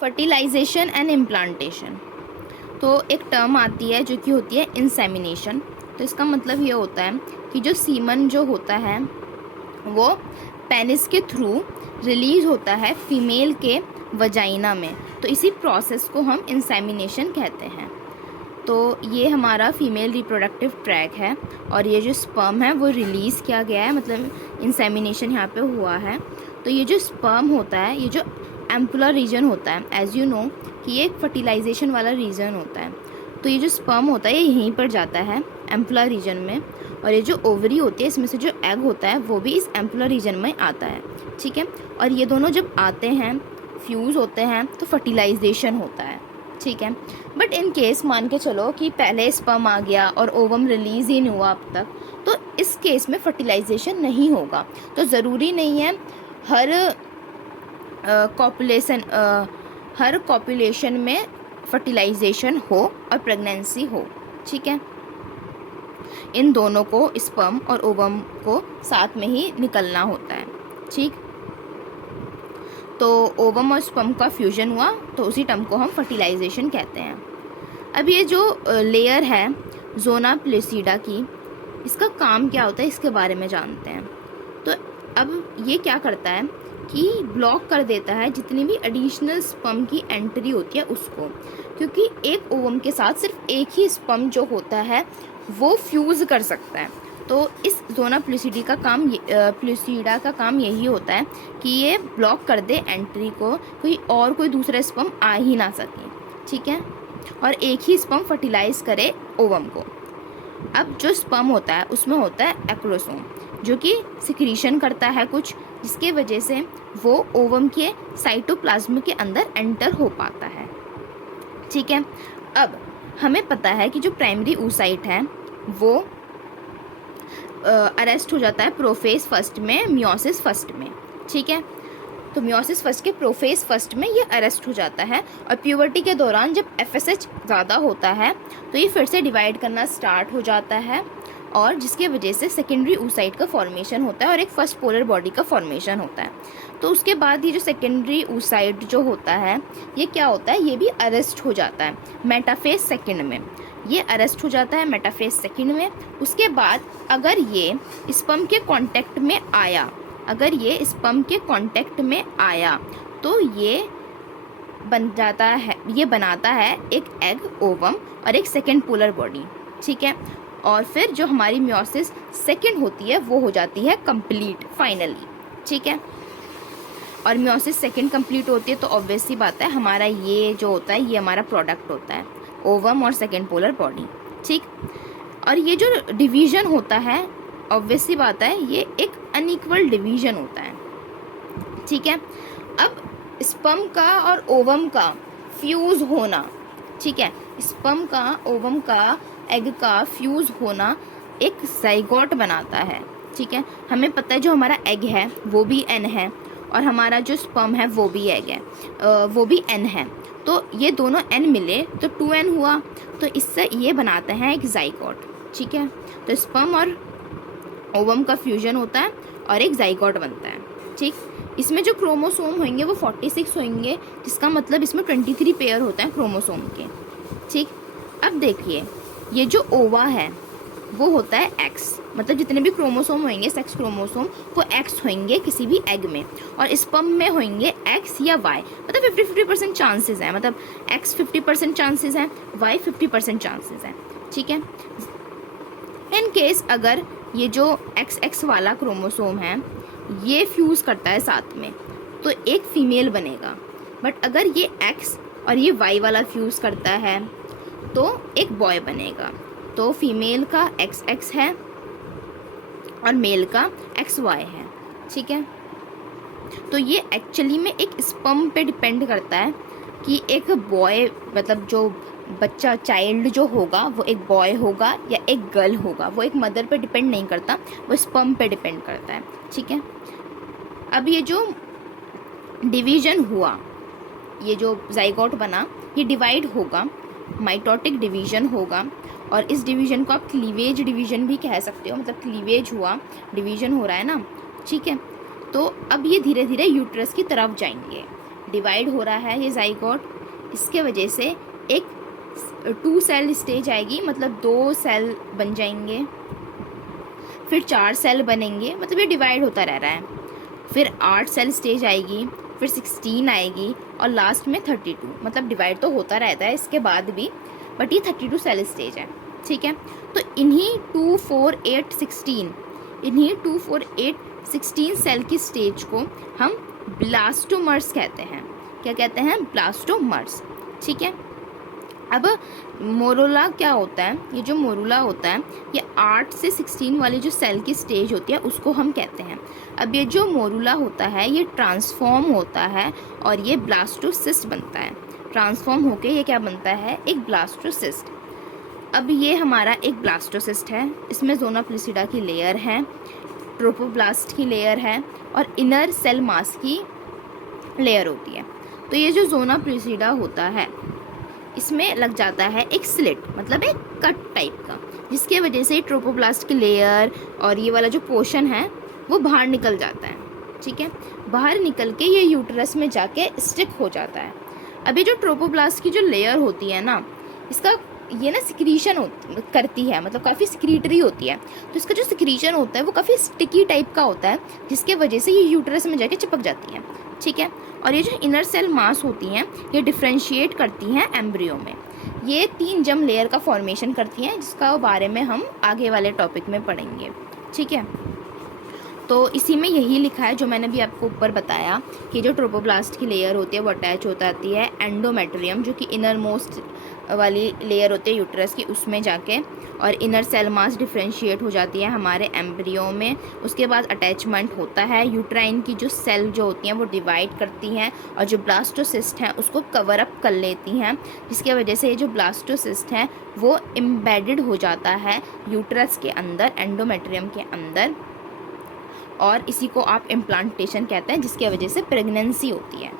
Fertilisation and implantation. तो एक term आती है जो कि होती है इंसेमिनेशन। तो इसका मतलब ये होता है कि जो सीमन जो होता है वो पेनिस के थ्रू रिलीज होता है फीमेल के वजाइना में। तो इसी प्रोसेस को हम इंसेमिनेशन कहते हैं। तो ये हमारा फीमेल रिप्रोडक्टिव ट्रैक है और ये जो स्पर्म है वो रिलीज़ किया गया है, मतलब इंसेमिनेशन यहाँ पे हुआ है। तो ये जो स्पर्म होता है, ये जो एम्पुलर रीजन होता है, एज यू नो कि ये एक फर्टिलाइजेशन वाला रीजन होता है। तो ये जो स्पर्म होता है ये यहीं पर जाता है एम्पुलर रीजन में, और ये जो ओवरी होती है इसमें से जो एग होता है वो भी इस एम्पुलर रीजन में आता है, ठीक है। और ये दोनों जब आते हैं, फ्यूज़ होते हैं, तो फर्टिलाइजेशन होता है, ठीक है। बट इन केस मान के चलो कि पहले स्पर्म आ गया और ओवम रिलीज़ ही नहीं हुआ अब तक, तो इस केस में फर्टिलाइजेशन नहीं होगा। तो ज़रूरी नहीं है हर कॉपुलेशन में फर्टिलाइजेशन हो और प्रेगनेंसी हो, ठीक है। इन दोनों को, स्पर्म और ओवम को साथ में ही निकलना होता है, ठीक। तो ओवम और स्पर्म का फ्यूजन हुआ तो उसी टर्म को हम फर्टिलाइजेशन कहते हैं। अब ये जो लेयर है जोना प्लेसिडा की, इसका काम क्या होता है इसके बारे में जानते हैं। तो अब ये क्या करता है कि ब्लॉक कर देता है जितनी भी एडिशनल स्पर्म की एंट्री होती है उसको, क्योंकि एक ओवम के साथ सिर्फ एक ही स्पर्म जो होता है वो फ्यूज़ कर सकता है। तो इस जोना प्लूसिडा का काम यही होता है कि ये ब्लॉक कर दे एंट्री को, कोई दूसरा स्पर्म आ ही ना सके, ठीक है, और एक ही स्पर्म फर्टिलाइज करे ओवम को। अब जो स्पर्म होता है उसमें होता है एक्रोसोम, जो कि सिक्रीशन करता है कुछ, जिसके वजह से वो ओवम के साइटोप्लाज्म के अंदर एंटर हो पाता है, ठीक है। अब हमें पता है कि जो प्राइमरी oocyte है वो अरेस्ट हो जाता है प्रोफेज फर्स्ट में, मियोसिस फर्स्ट में, ठीक है। तो मियोसिस फर्स्ट के प्रोफेज फर्स्ट में ये अरेस्ट हो जाता है, और प्यूबर्टी के दौरान जब FSH ज़्यादा होता है तो ये फिर से डिवाइड करना स्टार्ट हो जाता है, और जिसके वजह से सेकेंडरी oocyte का फॉर्मेशन होता है और एक फर्स्ट पोलर बॉडी का फॉर्मेशन होता है। तो उसके बाद ये जो सेकेंडरी oocyte जो होता है ये क्या होता है, ये भी अरेस्ट हो जाता है मेटाफेज सेकेंड में। ये अरेस्ट हो जाता है मेटाफेज सेकेंड में। उसके बाद अगर ये स्पर्म के कांटेक्ट में आया तो ये बनाता है एक एग ओवम और एक सेकेंड पोलर बॉडी, ठीक है। और फिर जो हमारी मियोसिस सेकेंड होती है वो हो जाती है कंप्लीट फाइनली, ठीक है। और मियोसिस सेकेंड कंप्लीट होती है तो ऑब्वियस सी बात है हमारा ये जो होता है ये हमारा प्रोडक्ट होता है ओवम और सेकेंड पोलर बॉडी, ठीक। और ये जो डिवीजन होता है ऑब्वियस सी बात है ये एक अनइक्वल डिवीजन होता है, ठीक है। अब स्पर्म का और ओवम का फ्यूज होना, ठीक है, स्पर्म का ओवम का एग का फ्यूज होना एक जाइगोट बनाता है, ठीक है। हमें पता है जो हमारा एग है वो भी N है और हमारा जो स्पर्म है वो भी एग है, वो भी N है। तो ये दोनों N मिले तो 2N हुआ, तो इससे ये बनाते हैं एक जाइगोट, ठीक है। तो स्पर्म और ओवम का फ्यूजन होता है और एक जाइगोट बनता है, ठीक। इसमें जो क्रोमोसोम होंगे वो 46 होंगे, जिसका मतलब इसमें 23 पेयर होते हैं क्रोमोसोम के, ठीक। अब देखिए ये जो ओवा है वो होता है X, मतलब जितने भी क्रोमोसोम होंगे सेक्स क्रोमोसोम वो X होंगे किसी भी एग में, और स्पर्म में होंगे X या Y, मतलब 50-50% चांसेस हैं, मतलब X 50% चांसेस हैं, Y 50% चांसेस हैं, ठीक है। इन केस अगर ये जो XX वाला क्रोमोसोम है ये फ्यूज़ करता है साथ में तो एक फीमेल बनेगा, बट अगर ये X और ये Y वाला फ्यूज़ करता है तो एक बॉय बनेगा। तो फीमेल का XX है और मेल का XY है, ठीक है। तो ये एक्चुअली में एक स्पर्म पे डिपेंड करता है कि एक बॉय, मतलब जो बच्चा चाइल्ड जो होगा वो एक बॉय होगा या एक गर्ल होगा, वो एक मदर पे डिपेंड नहीं करता, वो स्पर्म पे डिपेंड करता है, ठीक है। अब ये जो डिवीजन हुआ, ये जो जाइगोट बना, ये डिवाइड होगा, माइटोटिक डिवीजन होगा, और इस डिवीजन को आप क्लीवेज डिवीजन भी कह सकते हो, मतलब क्लीवेज हुआ, डिवीजन हो रहा है ना, ठीक है। तो अब ये धीरे धीरे यूट्रस की तरफ जाएंगे, डिवाइड हो रहा है ये जाइगोट, इसके वजह से एक 2 सेल स्टेज आएगी, मतलब 2 सेल बन जाएंगे, फिर 4 सेल बनेंगे, मतलब ये डिवाइड होता रह रहा है, फिर 8 सेल स्टेज आएगी, फिर 16 आएगी और लास्ट में 32, मतलब डिवाइड तो होता रहता है इसके बाद भी, बट ये 32 सेल स्टेज है, ठीक है। तो इन्हीं 2, 4, 8, 16 इन्हीं 2, 4, 8, 16 सेल की स्टेज को हम ब्लास्टोमर्स कहते हैं। क्या कहते हैं? ब्लास्टोमर्स, ठीक है। अब मोरूला क्या होता है? ये जो मोरूला होता है ये 8 से 16 वाली जो सेल की स्टेज होती है उसको हम कहते हैं। अब ये जो मोरूला होता है ये ट्रांसफॉर्म होता है और ये ब्लास्टोसिस्ट बनता है। ट्रांसफॉर्म होके ये क्या बनता है? एक ब्लास्टोसिस्ट। अब ये हमारा एक ब्लास्टोसिस्ट है, इसमें ज़ोना प्लूसिडा की लेयर है, ट्रोपोब्लास्ट की लेयर है और इनर सेल मास की लेयर होती है। तो ये जो ज़ोना प्लूसिडा होता है इसमें लग जाता है एक स्लिट, मतलब एक कट टाइप का, जिसके वजह से ट्रोपोब्लास्ट की लेयर और ये वाला जो पोर्शन है वो बाहर निकल जाता है, ठीक है। बाहर निकल के ये यूट्रस में जाके स्टिक हो जाता है। अब ये जो ट्रोपोब्लास्ट की जो लेयर होती है ना, इसका ये ना सिक्रीशन करती है, मतलब काफ़ी सिक्रीटरी होती है, तो इसका जो सिक्रीशन होता है वो काफ़ी स्टिकी टाइप का होता है, जिसके वजह से ये यूट्रस में जाके चिपक जाती है, ठीक है। और ये जो इनर सेल मास होती हैं ये डिफ्रेंशिएट करती हैं एम्ब्रियो में। ये 3 जम लेयर का फॉर्मेशन करती हैं, जिसका बारे में हम आगे वाले टॉपिक में पढ़ेंगे, ठीक है। तो इसी में यही लिखा है जो मैंने भी आपको ऊपर बताया कि जो ट्रोपोब्लास्ट की लेयर होती है वो अटैच होता आती है एंडोमेट्रियम, जो कि इनर मोस्ट वाली लेयर होती है यूट्रस की, उसमें जाके, और इनर सेल मास डिफ्रेंशिएट हो जाती है हमारे एम्ब्रियो में। उसके बाद अटैचमेंट होता है, यूट्राइन की जो सेल जो होती हैं वो डिवाइड करती हैं और जो ब्लास्टोसिस्ट हैं उसको कवर अप कर लेती हैं, जिसके वजह से ये जो ब्लास्टोसिस्ट हैं वो एम्बेडेड हो जाता है यूट्रस के अंदर, एंडोमेट्रियम के अंदर, और इसी को आप इम्प्लांटेशन कहते हैं, जिसकी वजह से प्रेगनेंसी होती है।